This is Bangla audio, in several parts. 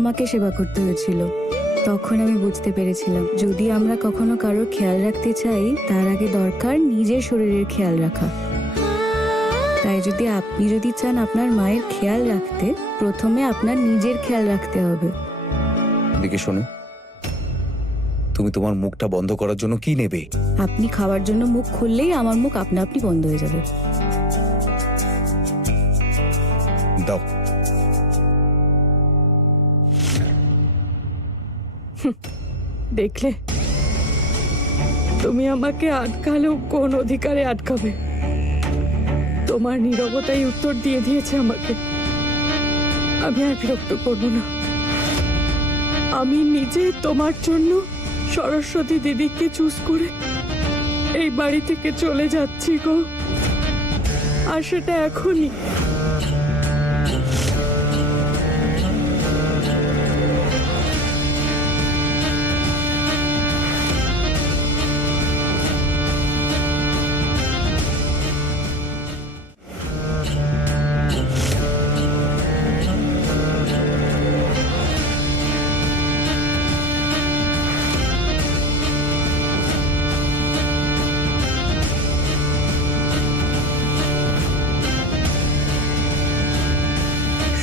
আমাকে সেবা করতে হয়েছিল। তখন আমি বুঝতে পেরেছিলাম, যদি আমরা কখনো কারোর খেয়াল রাখতে চাই, তার আগে দরকার নিজের শরীরের খেয়াল রাখা। তাই আপনি যদি চান আপনার মায়ের খেয়াল রাখতে, প্রথমে আপনার নিজের খেয়াল রাখতে হবে। দেখে শোনো, তুমি তোমার মুখটা বন্ধ করার জন্য কি নেবে? আপনি খাওয়ার জন্য মুখ খুললেই আমার মুখ আপনা আপনি বন্ধ হয়ে যাবে। দাও। দেখলে, তুমি আমাকে আটকালেও কোন অধিকারে আটকাবে? তোমার নীরবতাই উত্তর দিয়ে দিয়েছে আমাকে। আমি আর বিরক্ত করব না। আমি নিজে তোমার জন্য সরস্বতী দিদিকে চুজ করে এই বাড়ি থেকে চলে যাচ্ছি গো। আর সেটা এখনই।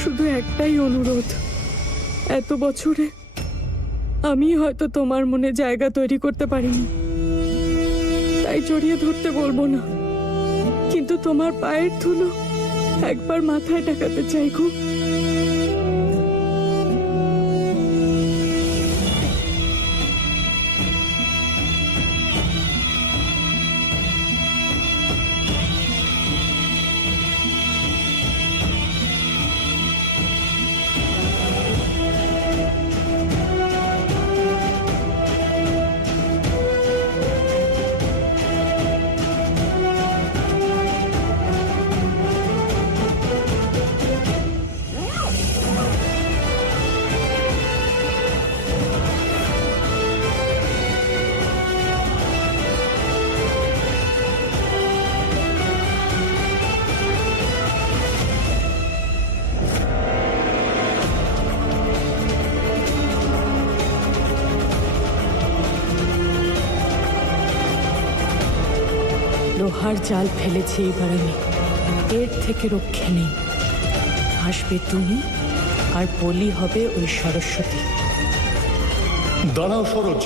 শুধু একটাই অনুরোধ, এত বছরে আমি হয়তো তোমার মনে জায়গা তৈরি করতে পারিনি, তাই জড়িয়ে ধরতে বলবো না, কিন্তু তোমার পায়ের ধুলো একবার মাথায় টাকাতে চাই গো। লোহার জাল ফেলেছি এবার আমি, এর থেকে রক্ষে নেই। আসবে তুমি, আর বলি হবে ওই সরস্বতী। দাঁড়াও সরোজ,